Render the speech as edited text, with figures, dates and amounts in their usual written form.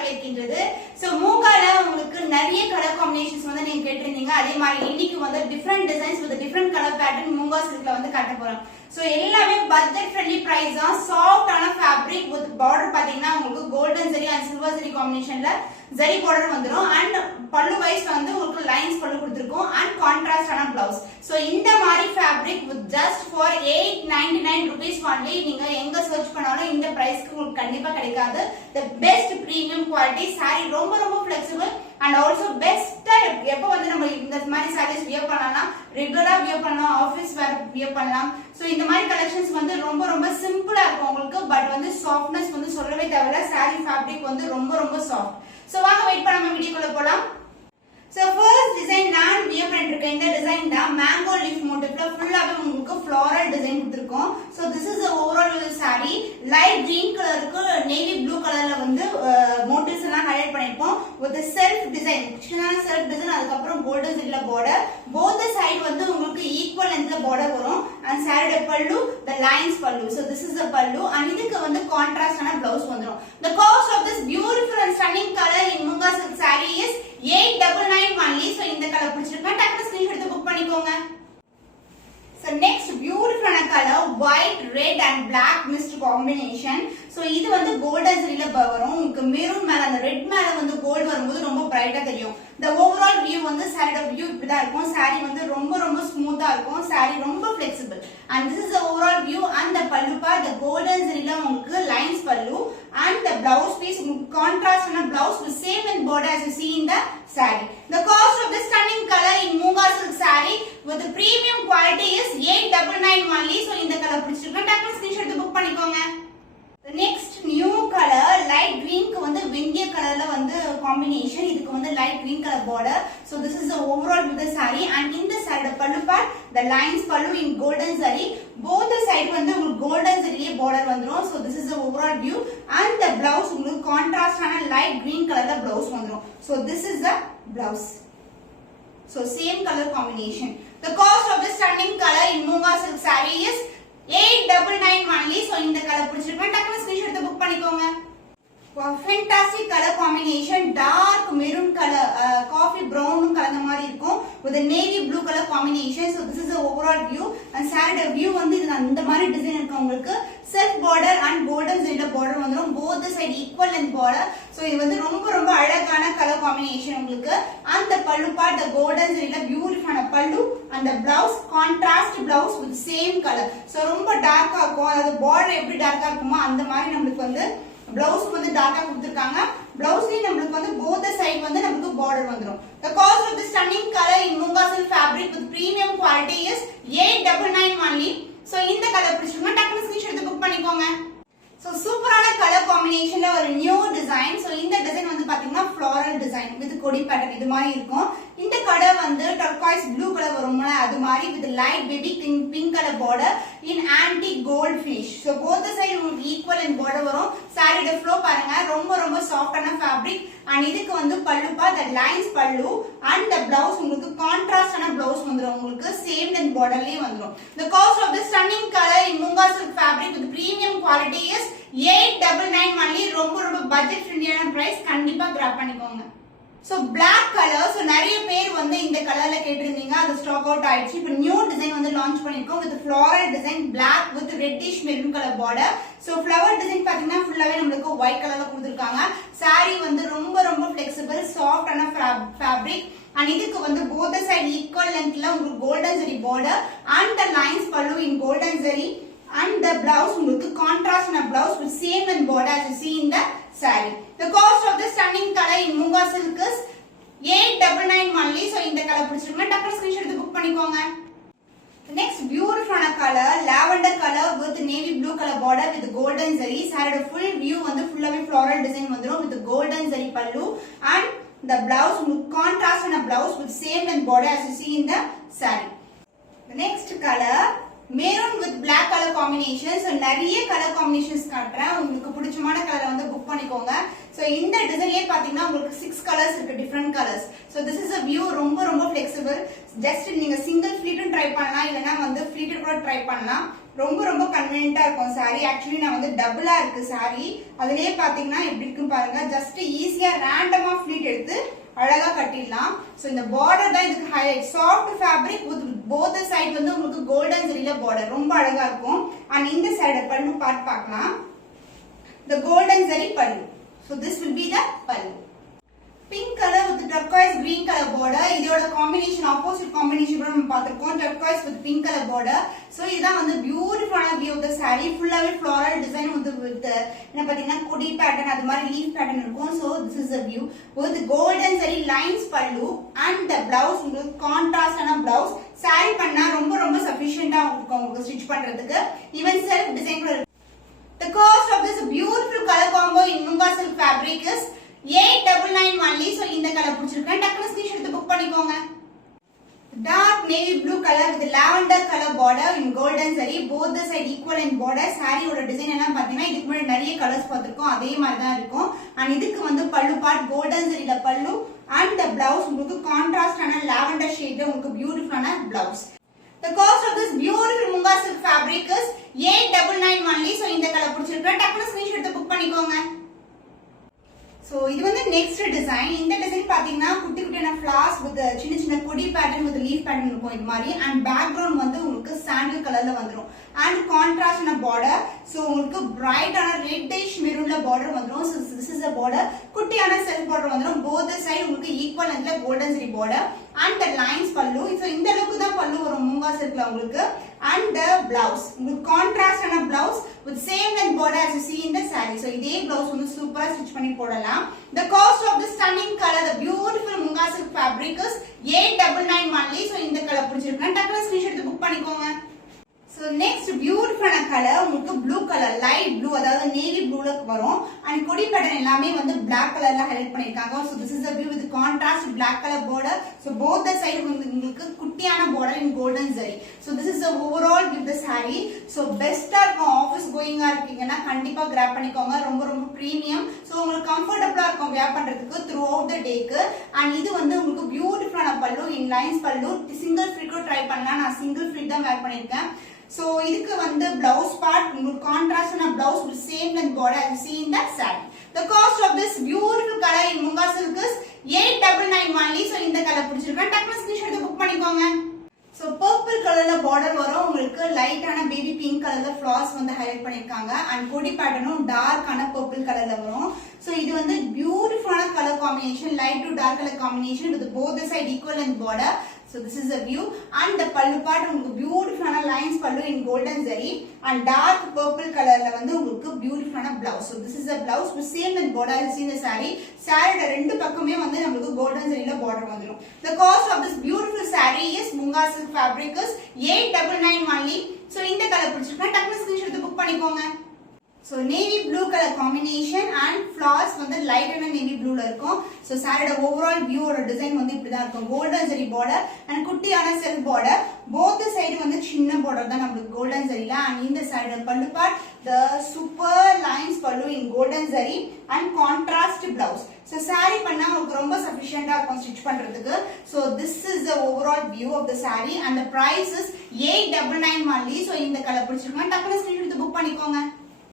வரவேற்கின்றது. So மூகால உங்களுக்கு நிறைய colour combinations வந்து நீங்க கேட்டிருந்தீங்க. அதே மாதிரி இன்னைக்கு வந்து different designs with different colour pattern Moonga சில்க்ல வந்து காட்ட போறோம். சோ எல்லாமே பட்ஜெட் ஃப்ரெண்ட்லி பிரைஸ் தான். சாஃப்டான ஃபேப்ரிக் வித் பார்டர் பாத்தீங்கன்னா உங்களுக்கு golden zari and silver zari காம்பினேஷன்ல ஜரி பார்டர் வந்துரும். அண்ட் பல்லு வைஸ் வந்து உங்களுக்கு லைன்ஸ் பல்லு கொடுத்திருக்கோம் அண்ட் கான்ட்ராஸ்டான பிளவுஸ். சோ இந்த மாதிரி fabric with just for 899 rupees only. நீங்க எங்க சர்ச் பண்ணாலும் இந்த பிரைஸ்க்கு உங்களுக்கு கண்டிப்பா கிடைக்காது. The best premium quality sorry, ரொம்ப ரொம்ப ஃபிளெக்சிபிள் அண்ட் ஆல்சோ பெஸ்டா எப்ப வந்து நம்ம இந்த மாதிரி சாரீஸ் வியர் பண்ணலாம், ரெகுலரா வியர் பண்ணலாம், ஆபீஸ் வேர் வியர் பண்ணலாம். சோ இந்த மாதிரி கலெக்ஷன்ஸ் வந்து ரொம்ப ரொம்ப சிம்பிளா இருக்கும் உங்களுக்கு. பட் வந்து சாஃப்ட்னஸ் வந்து சொல்லவே தேவையில்ல. சாரி ஃபேப்ரிக் வந்து ரொம்ப ரொம்ப சாஃப்ட். சோ வாங்க வெயிட் பண்ணாம வீடியோக்குள்ள போலாம். சோ ஃபர்ஸ்ட் டிசைன் நான் வியர் பண்ணிட்டு இருக்கேன். இந்த டிசைன் தான் மேங்கோ லீஃப் மோட்டிவ்ல ஃபுல்லாவே உங்களுக்கு ஃப்ளோரல் டிசைன் கொடுத்திருக்கோம். So this is a overall saree. Light green கலருக்கு நேவி ப்ளூ கலர்ல வந்து மோட்டிவ்ஸ் எல்லாம் ஹைலைட் பண்ணிருப்போம் with a self design. சின்னதான செல்ஃப் டிசைன், அதுக்கு அப்புறம் கோல்டன் ஜரில border. both side வந்து உங்களுக்கு ஈக்குவல் லென்த்ல border வரும். and saree pallu the lines pallu. so this is the pallu and இதுக்கு வந்து கான்ட்ராஸ்டான பிளவுஸ் வந்துரும். the cost of this beautiful and stunning color in Munga silk saree is 899 only. so இந்த colour பிடிச்சிருக்கா டக்குனு screenshot எடுத்து book பண்ணிக்கோங்க. So next beautiful color white red and black mixed combination. So இது வந்து கோல்டன் ஜரில வரும். உங்களுக்கு மெரூன் மேல அந்த ரெட் மேல வந்து கோல்ட் வரும்போது ரொம்ப பிரைட்டா தெரியும். the overall view வந்து சாரியோட வியூ இப்படி தான் இருக்கும். சாரி வந்து ரொம்ப ரொம்ப ஸ்மூத்தா இருக்கும். சாரி ரொம்ப flexible and this is the overall view. and the pallu part the golden zariல உங்களுக்கு lines pallu and the blouse piece contrast on a blouse with same in border as you see in the saree. The cost of this stunning color in Munga silk saree with the premium quality is 899 only. so இந்த colour பிடிச்சிருக்கா டக்குனு screenshot எடுத்து book பண்ணிக்கோங்க. The next new color light green க்கு வந்து வெந்திய கலர்ல வந்து combination. இதுக்கு வந்து light green color border. so this is the overall with the saree and in the saree the pallu part the lines pallu in golden zari. both the side வந்து உங்களுக்கு golden zariye border வந்துரும். so this is the overall view and the blouse உங்களுக்கு contrast ஆன light green colorல blouse வந்துரும். so this is the blouse. so same color combination. the cost of this stunning color in Munga silk saree is 899 only. so இந்த colour பிடிச்சிருக்கா டக்குனு screenshot எடுத்து book பண்ணிக்கோங்க. fantastic color combination. dark maroon color coffee brown கலந்த மாதிரி இருக்கும் with a navy blue color combination. so this is the overall view and saree view வந்து இது இந்த மாதிரி டிசைன் இருக்கு. உங்களுக்கு self border and golden zari border வந்துரும். both the side equal length border. so இது வந்து ரொம்ப ரொம்ப அழகான கலர் காம்பினேஷன் உங்களுக்கு. and the pallu part the golden zari beautiful ஆன pallu and the blouse contrast blouse with same color. so ரொம்ப டார்க்கா இருக்கும். அதாவது border எப்படி டார்க்கா இருக்குமோ அந்த மாதிரி நமக்கு வந்து blouse வந்து டார்க்கா கொடுத்திருக்காங்க. blouse நமக்கு வந்து both the side வந்து நமக்கு border வந்துரும். the cost of this stunning color in Munga silk fabric with premium quality is 899 only. so இந்த கலர் பிடிச்சிருந்தா டக்குனு ஸ்கிரீன்ஷாட் எடுத்து புக் பண்ணிக்கோங்க. so சூப்பரான கலர் காம்பினேஷன்ல ஒரு நியூ டிசைன். so இந்த டிசைன் வந்து பாத்தீங்கன்னா floral டிசைன் with கொடி பேட்டர்ன் இது மாதிரி இருக்கும். இந்த கலர் வந்து turquoise blue கலர் வரும்ல அது மாதிரி with light baby pink color border in antique gold finish. so both the side உங்களுக்கு equal in border வரும். saree flow பாருங்க ரொம்ப ரொம்ப சாஃப்ட்டான ஃபேப்ரிக் and இதுக்கு வந்து பல்லு பா the lines pallu and the blouse உங்களுக்கு கான்ட்ராஸ்டான blouse வந்துரும். உங்களுக்கு same length borderலயே வந்துரும். the cost of this stunning color in Munga silk fabric with premium quality is 899 only. ரொம்ப ரொம்ப பட்ஜெட் ஃப்ரெண்ட்லியான பிரைஸ். கண்டிப்பா கிராப் பண்ணிக்கோங்க. so black color. so நிறைய பேர் வந்து இந்த கலர்ல கேட்டிருந்தீங்க. அது ஸ்டாக் அவுட் ஆயிடுச்சு. இப்போ நியூ டிசைன் வந்து லான்ச் பண்ணிருக்கோம் with floral design black with reddish maroon color border. so flower design பாத்தீங்கன்னா ஃபுல்லாவே நமக்கு white கலர்ல கொடுத்திருக்காங்க. saree வந்து ரொம்ப ரொம்ப flexible soft ஆன fabric and இதுக்கு வந்து both the side equal lengthல உங்களுக்கு golden zari border and the lines pallu in golden zari and the blouse உங்களுக்கு contrast na blouse with same and border as you see in the saree. the cost of this stunning color in Munga silk is 899 only. so இந்த colour பிடிச்சிருந்தா டக்குனு screenshot எடுத்து book பண்ணிக்கோங்க. next beautiful color lavender color with navy blue color border with golden zari. saree full view வந்து ஃபுல்லாவே floral design வந்துரும் with golden zari pallu and the blouse contrast na blouse with same and border as you see in the saree. the next color maroon with black color combination. so நிறைய colour combinations காட்றேன். உங்களுக்கு பிடிச்சமான கலரை வந்து book பண்ணிக்கோங்க. so இந்த டிசைன்லயே பாத்தீங்கன்னா உங்களுக்கு 6 colours இருக்கு, different colours. so this is a view ரொம்ப ரொம்ப flexible. ஜஸ்ட் நீங்க சிங்கிள் ஃப்ளீட்டும் ட்ரை பண்ணலாம், இல்லனா வந்து ஃப்ளீட்டட் கூட ட்ரை பண்ணலாம். ரொம்ப ரொம்ப கன்வீனியன்ட்டா இருக்கும் saree. ஆக்சுவலி நான் வந்து டபுளா இருக்கு saree. அதுலயே பாத்தீங்கன்னா எப்படி இருக்குன்னு பாருங்க. ஜஸ்ட் ஈஸியா ரேண்டமா ஃபிளீட் எடுத்து அழகா கட்டிடலாம். சோ இந்த பார்டர் தான் இதுக்கு highlight. Soft fabric with both side வந்து உங்களுக்கு கோல்டன் ஜரியில பார்டர் ரொம்ப அழகா இருக்கும். அண்ட் இந்த சைடு பல்லு பார்ட் பார்க்கலாம். the golden zari pallu. So this will be the pallu. Pink color with turquoise green color border. இதோட காம்பினேஷன் ஆப்போசிட் காம்பினேஷன் கூட நம்ம பார்த்திருக்கோம். turquoise with pink color border. So இதான் வந்து பியூட்டிஃபுல்லான வியூ ஆஃப் தி saree. ஃபுல்லாவே floral design வந்து with என்ன பாத்தீங்கன்னா கொடி பேட்டர்ன் அது மாதிரி லீஃப் பேட்டர்ன் இருக்கும். So this is the view with golden zari lines pallu and the blouse உங்களுக்கு கான்ட்ராஸ்டான blouse. saree பண்ணா ரொம்ப ரொம்ப சஃபிஷியன்ட்டா இருக்கும் உங்களுக்கு ஸ்டிட்ச் பண்றதுக்கு. ஈவன் செல்ஃப் டிசைன் கூட. The cost of this beautiful color combo in Munga silk fabric is 899 only. So இந்த colour பிடிச்சிருக்கேன் டக்குனு ஸ்கிரீன்ஷாட் எடுத்து புக் பண்ணிக்கோங்க. Dark navy blue color with lavender color border in golden zari. Both the side equal in border. saree ஓட design எல்லாம் பாத்தீங்கன்னா இதுக்கு முன்னாடி நிறைய கலர்ஸ் பார்த்திருக்கோம். அதே மாதிரி தான் இருக்கும். and இதுக்கு வந்து பல்லு பார்ட் golden zariல பல்லு and the blouse உங்களுக்கு கான்ட்ராஸ்டான lavender shade உங்களுக்கு பியூட்டிஃபுல்லான blouse. The cost of this beautiful Munga silk fabric is 899 only. So இந்த கலர் பிடிச்சிருக்கா டக்குனு ஸ்கிரீன்ஷாட் எடுத்து புக் பண்ணிக்கோங்க. So இது வந்து நெக்ஸ்ட் டிசைன். இந்த டிசைன் பாத்தீங்கன்னா குட்டி குட்டியான ஃபிளார்ஸ் வித் சின்ன சின்ன கொடி பேட்டர்ன் வித் லீஃப் பேட்டர்ன் இருக்கும் இது மாதிரி. அண்ட் பேக்ரவுண்ட் வந்து உங்களுக்கு சாண்டல் கலர்ல வந்துரும். And கான்ட்ராஸ்டான border. சோ உங்களுக்கு பிரைட்டான ரெட்டிஷ் மெரூன்ல பார்டர் வந்துரும். So this is the border. குட்டியான செல்ஃப் பார்டர் வந்துரும். both side உங்களுக்கு ஈக்குவல் லென்த்ல golden zari border and the lines pallu. So இந்த அளவுக்கு தான் பல்லு வரும் மூங்கா சில்க்ல உங்களுக்கு. and the blouse உங்களுக்கு கான்ட்ராஸ்டான blouse with same length border as you see in the saree. So இதே blouse வந்து சூப்பரா ஸ்டிட்ச் பண்ணி போடலாம். The cost of this stunning color, the beautiful Munga silk fabric is 899 only. So இந்த colour பிடிச்சிருக்கேன் டக்குனு screenshot எடுத்து book பண்ணிக்கோங்க. So next beautiful color உங்களுக்கு blue color light blue அதாவது navy blueல வரும். and கொடி பேட்டர்ன் எல்லாமே வந்து black colorல ஹைலைட் பண்ணிருக்காங்க. So this is a view with contrast black color border. So both the side உங்களுக்கு குட்டியான border in golden zari. So this is the overall with the saree. So best இருக்கும் office கோயிங்கா இருக்கீங்கன்னா கண்டிப்பா graph பண்ணிக்கோங்க. ரொம்ப ரொம்ப premium. So உங்களுக்கு கம்ஃபர்ட்டபிளா இருக்கும் wear பண்றதுக்கு throughout the day-க்கு. and இது வந்து உங்களுக்கு பியூட்டிஃபுல்லான பல்லு in lines பல்லு. சிங்கிள் ஃபிட் கூட ட்ரை பண்ணலாம். நான் சிங்கிள் ஃபிட் தான் wear பண்ணிருக்கேன். So இதுக்கு வந்து blouse part உங்களுக்கு கான்ட்ராஸ்டான blouse with same length border as you see in that saree. The cost of this beautiful color in Munga silk is 899 only. So இந்த colour பிடிச்சிருக்கா டக்குனு ஸ்கிரீன்ஷாட் எடுத்து book பண்ணிக்கோங்க. So purple colorல border வரும் உங்களுக்கு லைட்டான baby pink கலர்ல flares வந்து ஹைலைட் பண்ணிருக்காங்க. and கொடி பேட்டர்னும் டார்க்கான purple கலர்ல வரும். So இது வந்து பியூட்டிஃபுல்லான colour combination light to dark colour combination with both the side equal length border. So this is a view and the pallu part உங்களுக்கு பியூட்டிஃபுல்லான lines pallu in golden zari and dark purple colorல வந்து உங்களுக்கு பியூட்டிஃபுல்லான blouse. So this is a blouse with same length border as in the saree. saree ரெண்டு பக்கமே வந்து நமக்கு golden zariல border வந்துரும். The cost of this beautiful saree is Munga silk fabric is 899 only. So இந்த colour பிடிச்சிருக்கா டக்குனு screenshot எடுத்து book பண்ணிக்கோங்க. So navy blue color combination and flowers வந்து light and navy blueல இருக்கும். So saree overall view or design வந்து இப்படி தான் இருக்கும். golden zari border and குட்டியான self border. both side வந்து சின்ன border தான் நமக்கு golden zariல and இந்த side pallu part the super lines pallu in golden zari and contrast blouse. So saree பண்ணா உங்களுக்கு ரொம்ப sufficient-ஆ இருக்கும் ஸ்டிட்ச் பண்றதுக்கு. So this is the overall view of the saree and the price is 899 only. So இந்த colour பிடிச்சிருக்கா டக்குனு screenshot எடுத்து book பண்ணிக்கோங்க.